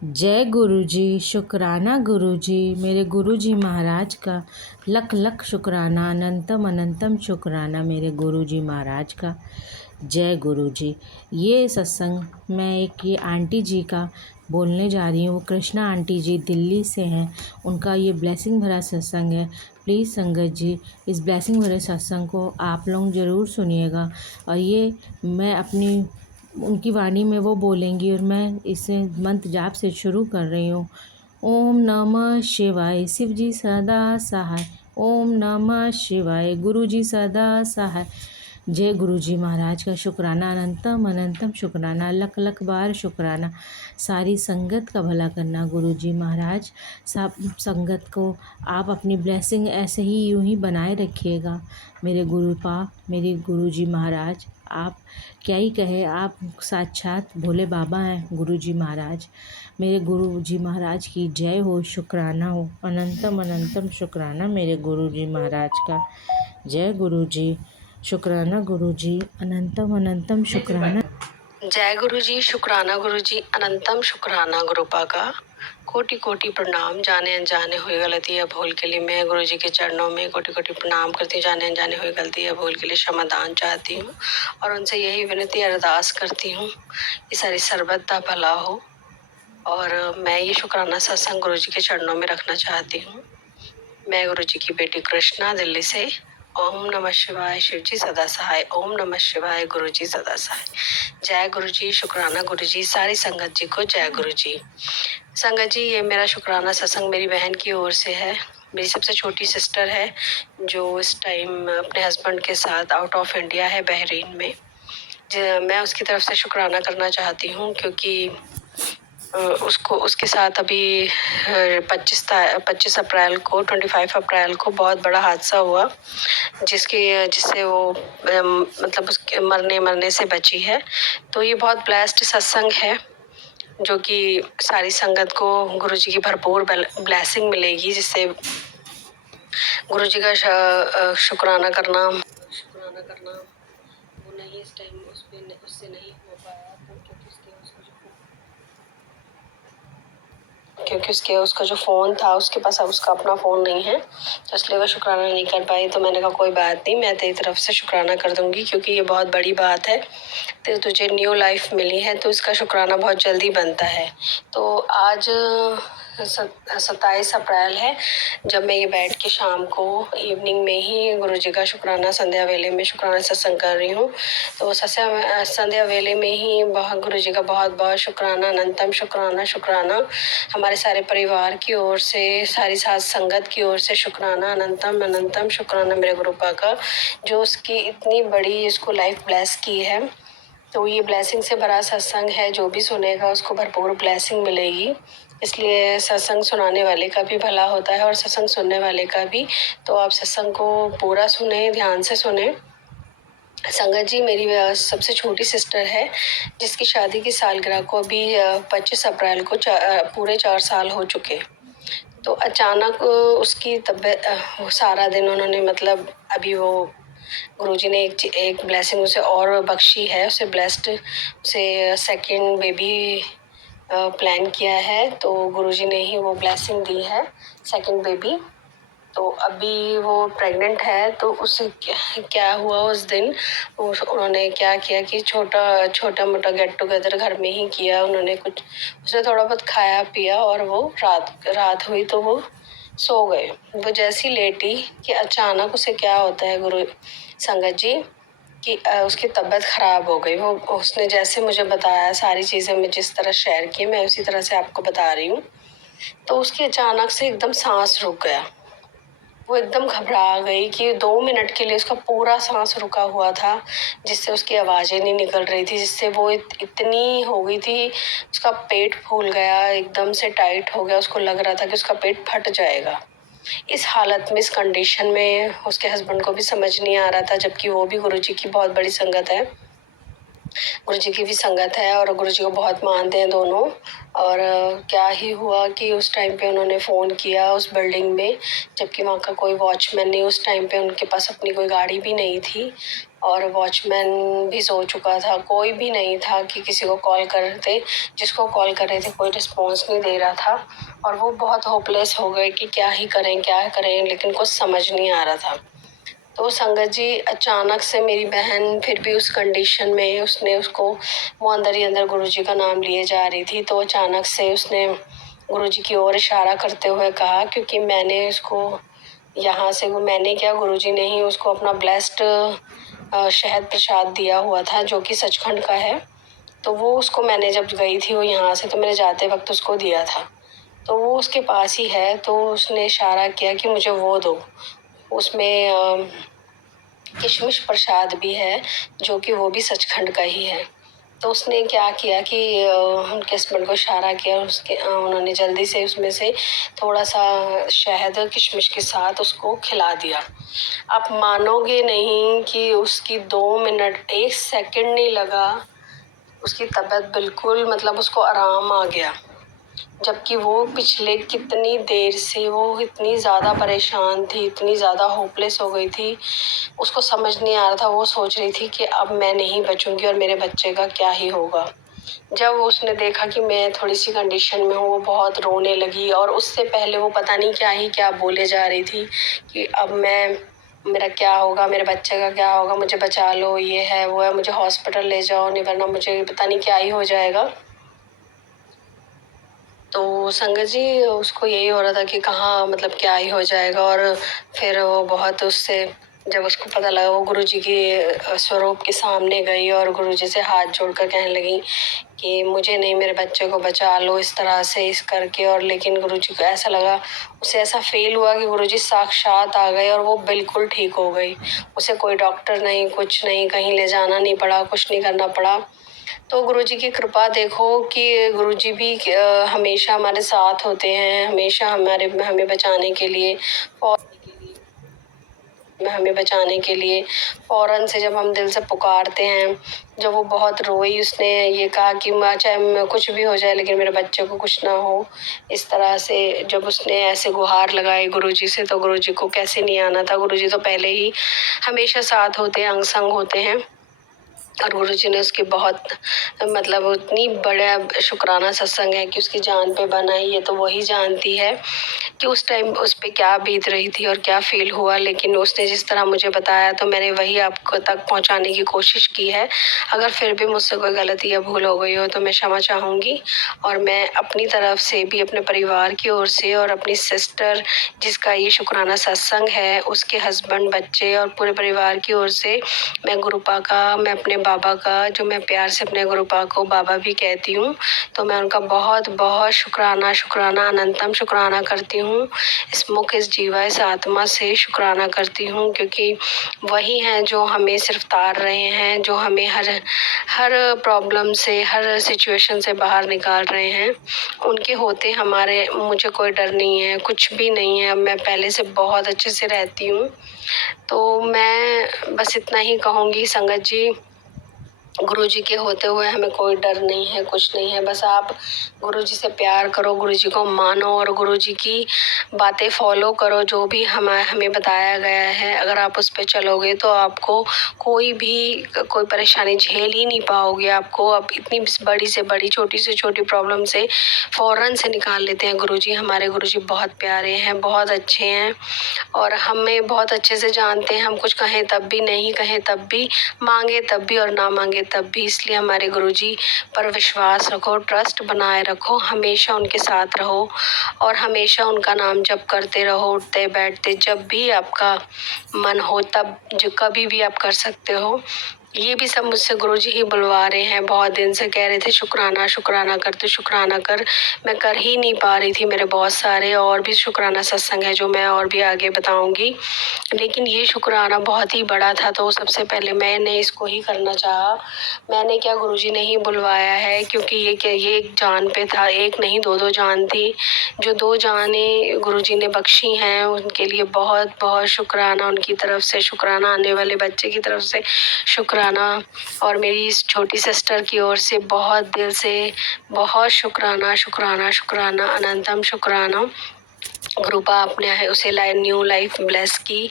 जय गुरु जी। शुक्राना गुरु जी, मेरे गुरु जी महाराज का लख लख शुक्राना, अनंतम अनंतम शुक्राना मेरे गुरु जी महाराज का। जय गुरु जी। ये सत्संग मैं एक ये आंटी जी का बोलने जा रही हूँ। वो कृष्णा आंटी जी दिल्ली से हैं। उनका ये ब्लेसिंग भरा सत्संग है। प्लीज़ संगत जी, इस ब्लेसिंग भरे सत्संग को आप लोग ज़रूर सुनिएगा। और ये मैं अपनी उनकी वाणी में वो बोलेंगी और मैं इसे मंत्र जाप से शुरू कर रही हूँ। ओम नमः शिवाय, शिव जी सदा सहाय। ओम नमः शिवाय, गुरु जी सदा सहाय। जय गुरु जी महाराज का शुक्राना, अनंतम अनंतम शुक्राना, लख लख बार शुक्राना। सारी संगत का भला करना गुरु जी महाराज। सब संगत को आप अपनी ब्लेसिंग ऐसे ही यूं ही बनाए रखिएगा। मेरे मेरे गुरु जी महाराज, आप क्या ही कहे, आप साक्षात भोले बाबा हैं गुरु जी महाराज। मेरे गुरु जी महाराज की जय हो, शुक्राना हो, अनंतम अनंतम शुक्राना मेरे गुरु जी महाराज का। जय गुरु जी। शुक्राना गुरु जी, अनंतम अनंतम शुक्राना। जय गुरु जी। शुक्राना गुरु जी, अनंतम शुक्राना गुरुपा का। कोटि कोटि प्रणाम। जाने अनजाने हुई गलती या भूल के लिए मैं गुरु जी के चरणों में कोटि कोटि प्रणाम करती हूँ। जाने अनजाने हुई गलती या भूल के लिए क्षमादान चाहती हूँ और उनसे यही विनती अरदास करती हूँ कि सारी सर्वदा भला हो। और मैं ये शुक्राना सत्संग गुरु जी के चरणों में रखना चाहती हूँ। मैं गुरु जी की बेटी कृष्णा, दिल्ली से। ओम नमः शिवाय, शिव जी सदा सहाय। ओम नमः शिवाय, गुरु जी सदा सहाय। जय गुरु जी। शुक्राना गुरु जी। सारी संगत जी को जय गुरु जी। संगत जी, ये मेरा शुक्राना सत्संग मेरी बहन की ओर से है। मेरी सबसे छोटी सिस्टर है जो इस टाइम अपने हस्बैंड के साथ आउट ऑफ इंडिया है, बहरीन में। मैं उसकी तरफ से शुक्राना करना चाहती हूँ क्योंकि उसको उसके साथ अभी 25 अप्रैल को 25 अप्रैल को बहुत बड़ा हादसा हुआ जिससे वो मतलब उसके मरने से बची है। तो ये बहुत ब्लेस्ड सत्संग है जो कि सारी संगत को गुरु जी की भरपूर ब्लेसिंग मिलेगी, जिससे गुरु जी का शुक्राना करना वो नहीं इस टाइम उससे नहीं हो पाया, तो क्योंकि उसका जो फ़ोन था उसके पास अब उसका अपना फ़ोन नहीं है, तो इसलिए वो शुक्राना नहीं कर पाई। तो मैंने कहा कोई बात नहीं, मैं तेरी तरफ से शुक्राना कर दूंगी क्योंकि ये बहुत बड़ी बात है। तो तुझे न्यू लाइफ मिली है तो इसका शुक्राना बहुत जल्दी बनता है। तो आज 27 अप्रैल है, जब मैं ये बैठ के शाम को इवनिंग में ही गुरु जी का शुक्राना संध्या वेले में शुक्राना सत्संग कर रही हूँ। तो संध्या वेले में ही गुरु जी का बहुत बहुत शुक्राना, अनंतम शुक्राना हमारे सारे परिवार की ओर से, सारी साथ संगत की ओर से शुक्राना, अनंतम अनंतम शुक्राना मेरे गुरुपा का, जो उसकी इतनी बड़ी इसको लाइफ ब्लेस की है। तो ये ब्लेसिंग से भरा सत्संग है, जो भी सुनेगा उसको भरपूर ब्लेसिंग मिलेगी। इसलिए सत्संग सुनाने वाले का भी भला होता है और सत्संग सुनने वाले का भी। तो आप सत्संग को पूरा सुने, ध्यान से सुने। संगत जी, मेरी सबसे छोटी सिस्टर है जिसकी शादी की सालगिरह को अभी 25 अप्रैल को पूरे 4 साल हो चुके। तो अचानक उसकी तबीयत सारा दिन उन्होंने मतलब अभी वो गुरुजी ने एक ब्लेसिंग उसे और बख्शी है, उसे ब्लेस्ड, उसे सेकंड बेबी प्लान किया है। तो गुरुजी ने ही वो ब्लेसिंग दी है, सेकंड बेबी। तो अभी वो प्रेग्नेंट है। तो उसे क्या हुआ उस दिन, उन्होंने क्या किया कि छोटा मोटा गेट टुगेदर घर में ही किया उन्होंने। कुछ उसने थोड़ा बहुत खाया पिया और वो रात हुई तो वो सो गए। वो जैसी लेटी कि अचानक उसे क्या होता है गुरु संगत जी कि उसकी तबीयत खराब हो गई। वो उसने जैसे मुझे बताया, सारी चीज़ें मैं जिस तरह शेयर की मैं उसी तरह से आपको बता रही हूँ। तो उसकी अचानक से एकदम सांस रुक गया। वो एकदम घबरा गई कि 2 मिनट के लिए उसका पूरा सांस रुका हुआ था, जिससे उसकी आवाज़ें नहीं निकल रही थी, जिससे वो इतनी हो गई थी। उसका पेट फूल गया, एकदम से टाइट हो गया, उसको लग रहा था कि उसका पेट फट जाएगा। इस हालत में, इस कंडीशन में उसके हस्बैंड को भी समझ नहीं आ रहा था, जबकि वो भी गुरु जी की बहुत बड़ी संगत है, गुरु जी की भी संगत है और गुरु जी को बहुत मानते हैं दोनों। और क्या ही हुआ कि उस टाइम पे उन्होंने फ़ोन किया उस बिल्डिंग में, जबकि वहाँ का कोई वॉचमैन नहीं, उस टाइम पे उनके पास अपनी कोई गाड़ी भी नहीं थी। और वॉचमैन भी सो चुका था। कोई भी नहीं था कि किसी को कॉल कर रहे थे, जिसको कॉल कर रहे थे कोई रिस्पॉन्स नहीं दे रहा था और वो बहुत होपलेस हो गए कि क्या ही करें क्या करें, लेकिन कुछ समझ नहीं आ रहा था। तो संगत जी, अचानक से मेरी बहन फिर भी उस कंडीशन में उसने उसको वो अंदर ही अंदर गुरुजी का नाम लिए जा रही थी, तो अचानक से उसने गुरुजी की ओर इशारा करते हुए कहा, क्योंकि मैंने उसको यहाँ से वो मैंने क्या गुरुजी ने ही उसको अपना ब्लेस्ड शहद प्रसाद दिया हुआ था जो कि सचखंड का है। तो वो उसको मैंने जब गई थी वो यहाँ से, तो मैंने जाते वक्त उसको दिया था, तो वो उसके पास ही है। तो उसने इशारा किया कि मुझे वो दो। उसमें किशमिश प्रसाद भी है जो कि वो भी सचखंड का ही है। तो उसने क्या किया कि उनके हस्बैंड को इशारा किया, उन्होंने जल्दी से उसमें से थोड़ा सा शहद किशमिश के साथ उसको खिला दिया। आप मानोगे नहीं कि उसकी 2 मिनट 1 सेकंड नहीं लगा, उसकी तबीयत बिल्कुल मतलब उसको आराम आ गया। जबकि वो पिछले कितनी देर से वो इतनी ज़्यादा परेशान थी, इतनी ज़्यादा होपलेस हो गई थी, उसको समझ नहीं आ रहा था। वो सोच रही थी कि अब मैं नहीं बचूंगी और मेरे बच्चे का क्या ही होगा। जब उसने देखा कि मैं थोड़ी सी कंडीशन में हूँ, वो बहुत रोने लगी। और उससे पहले वो पता नहीं क्या ही क्या बोले जा रही थी कि अब मेरा क्या होगा, मेरे बच्चे का क्या होगा, मुझे बचा लो, ये है वो है, मुझे हॉस्पिटल ले जाओ, नहीं वरना मुझे पता नहीं क्या ही हो जाएगा। तो संगत जी, उसको यही हो रहा था कि कहाँ मतलब क्या ही हो जाएगा। और फिर वो बहुत उससे जब उसको पता लगा, वो गुरुजी के स्वरूप के सामने गई और गुरुजी से हाथ जोड़कर कहने लगी कि मुझे नहीं, मेरे बच्चे को बचा लो, इस तरह से इस करके। और लेकिन गुरुजी को ऐसा लगा, उसे ऐसा फील हुआ कि गुरुजी साक्षात आ गए और वो बिल्कुल ठीक हो गई। उसे कोई डॉक्टर नहीं, कुछ नहीं, कहीं ले जाना नहीं पड़ा, कुछ नहीं करना पड़ा। तो गुरुजी की कृपा देखो कि गुरुजी भी हमेशा हमारे साथ होते हैं, हमेशा हमें बचाने के लिए और हमें बचाने के लिए फौरन से जब हम दिल से पुकारते हैं। जब वो बहुत रोई, उसने ये कहा कि माँ चाहे कुछ भी हो जाए लेकिन मेरे बच्चे को कुछ ना हो। इस तरह से जब उसने ऐसे गुहार लगाई गुरुजी से, तो गुरुजी को कैसे नहीं आना था। गुरुजी तो पहले ही हमेशा साथ होते हैं, अंग संग होते हैं। और गुरुजी ने उसकी बहुत मतलब उतनी बड़ा शुक्राना सत्संग है कि उसकी जान पे बना है, ये तो वही जानती है कि उस टाइम उस पे क्या बीत रही थी और क्या फील हुआ। लेकिन उसने जिस तरह मुझे बताया तो मैंने वही आपको तक पहुंचाने की कोशिश की है। अगर फिर भी मुझसे कोई गलती या भूल हो गई हो तो मैं क्षमा चाहूँगी। और मैं अपनी तरफ से भी, अपने परिवार की ओर से और अपनी सिस्टर जिसका ये शुक्राना सत्संग है, उसके हस्बैंड, बच्चे और पूरे परिवार की ओर से मैं गुरुपा का, मैं अपने बाबा का, जो मैं प्यार से अपने गुरुपा को बाबा भी कहती हूँ, तो मैं उनका बहुत बहुत शुक्राना अनंतम शुक्राना करती हूँ। इस मुख, इस जीवा, इस आत्मा से शुक्राना करती हूँ, क्योंकि वही हैं जो हमें सिर्फ तार रहे हैं, जो हमें हर हर प्रॉब्लम से, हर सिचुएशन से बाहर निकाल रहे हैं। उनके होते मुझे कोई डर नहीं है, कुछ भी नहीं है। मैं पहले से बहुत अच्छे से रहती हूँ। तो मैं बस इतना ही कहूँगी संगत जी, गुरुजी के होते हुए हमें कोई डर नहीं है, कुछ नहीं है। बस आप गुरुजी से प्यार करो, गुरुजी को मानो और गुरुजी की बातें फॉलो करो, जो भी हमें बताया गया है। अगर आप उस पे चलोगे तो आपको कोई परेशानी झेल ही नहीं पाओगे। आपको अब इतनी बड़ी से बड़ी, छोटी से छोटी प्रॉब्लम से फौरन से निकाल लेते हैं गुरुजी। हमारे गुरुजी बहुत प्यारे हैं, बहुत अच्छे हैं और हमें बहुत अच्छे से जानते हैं। हम कुछ कहें तब भी, नहीं कहें तब भी, मांगे तब भी और ना मांगे तब भी। इसलिए हमारे गुरुजी पर विश्वास रखो, ट्रस्ट बनाए रखो, हमेशा उनके साथ रहो और हमेशा उनका नाम जप करते रहो, उठते बैठते, जब भी आपका मन हो तब, जो कभी भी आप कर सकते हो। ये भी सब मुझसे गुरुजी ही बुलवा रहे हैं। बहुत दिन से कह रहे थे शुक्राना शुक्राना कर, तो शुक्राना कर। मैं कर ही नहीं पा रही थी। मेरे बहुत सारे और भी शुक्राना सत्संग है जो मैं और भी आगे बताऊंगी, लेकिन ये शुक्राना बहुत ही बड़ा था, तो सबसे पहले मैंने इसको ही करना चाहा। मैंने क्या, गुरुजी ने ही बुलवाया है, क्योंकि ये एक जान पे था, एक नहीं दो दो जान थी। जो 2 जानें गुरुजी ने बख्शी हैं, उनके लिए बहुत बहुत शुक्राना। उनकी तरफ से शुक्राना, आने वाले बच्चे की तरफ से शुक्राना, और मेरी इस छोटी सिस्टर की ओर से बहुत दिल से बहुत शुक्राना शुक्राना शुक्राना अनंतम शुक्राना। गुरुपा अपने उसे न्यू लाइफ ब्लेस की,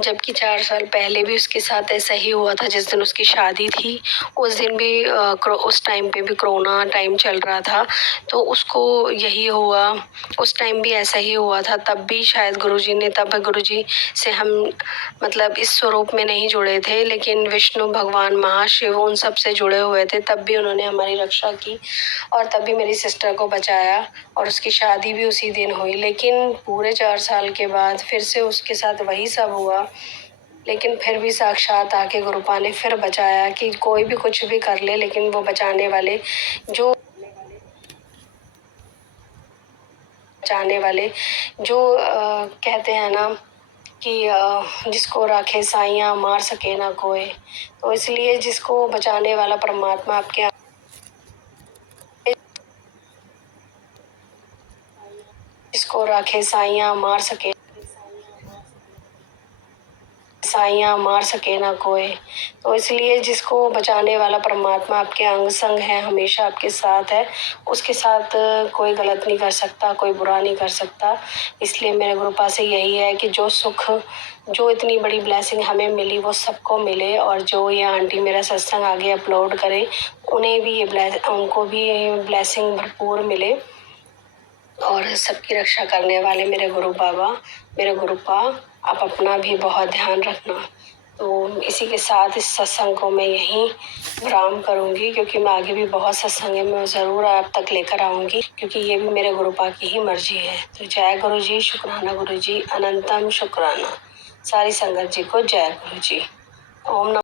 जबकि 4 साल पहले भी उसके साथ ऐसा ही हुआ था। जिस दिन उसकी शादी थी उस दिन भी उस टाइम पे भी कोरोना टाइम चल रहा था, तो उसको यही हुआ। उस टाइम भी ऐसा ही हुआ था, तब भी शायद गुरुजी ने, तब गुरुजी से हम मतलब इस स्वरूप में नहीं जुड़े थे, लेकिन विष्णु भगवान, महाशिव, उन सब से जुड़े हुए थे। तब भी उन्होंने हमारी रक्षा की और तब भी मेरी सिस्टर को बचाया और उसकी शादी भी उसी दिन हुई। लेकिन पूरे 4 साल के बाद फिर से उसके साथ वही सब हुआ, लेकिन फिर भी साक्षात आके गुरुपा ने फिर बचाया कि कोई भी कुछ भी कर ले, लेकिन वो बचाने वाले जो कहते हैं ना कि जिसको राखे साइयाँ मार सके ना कोई, तो इसलिए जिसको बचाने वाला परमात्मा आपके जिसको राखे साइयाँ मार सके ना कोई, तो इसलिए जिसको बचाने वाला परमात्मा आपके अंग संग है, हमेशा आपके साथ है, उसके साथ कोई गलत नहीं कर सकता, कोई बुरा नहीं कर सकता। इसलिए मेरे गुरुपा से यही है कि जो सुख, जो इतनी बड़ी ब्लेसिंग हमें मिली वो सबको मिले, और जो ये आंटी मेरा सत्संग आगे अपलोड करे उनको भी ये ब्लेसिंग भरपूर मिले, और सबकी रक्षा करने वाले मेरे गुरु बाबा, मेरे गुरुपा, आप अपना भी बहुत ध्यान रखना। तो इसी के साथ इस सत्संग को मैं यहीं विराम करूंगी, क्योंकि मैं आगे भी बहुत सत्संग है, मैं ज़रूर आप तक लेकर आऊंगी, क्योंकि ये भी मेरे गुरुपा की ही मर्जी है। तो जय गुरु जी, शुक्राना गुरु जी, अनंतम शुक्राना। सारी संगत जी को जय गुरु जी। ओम नमः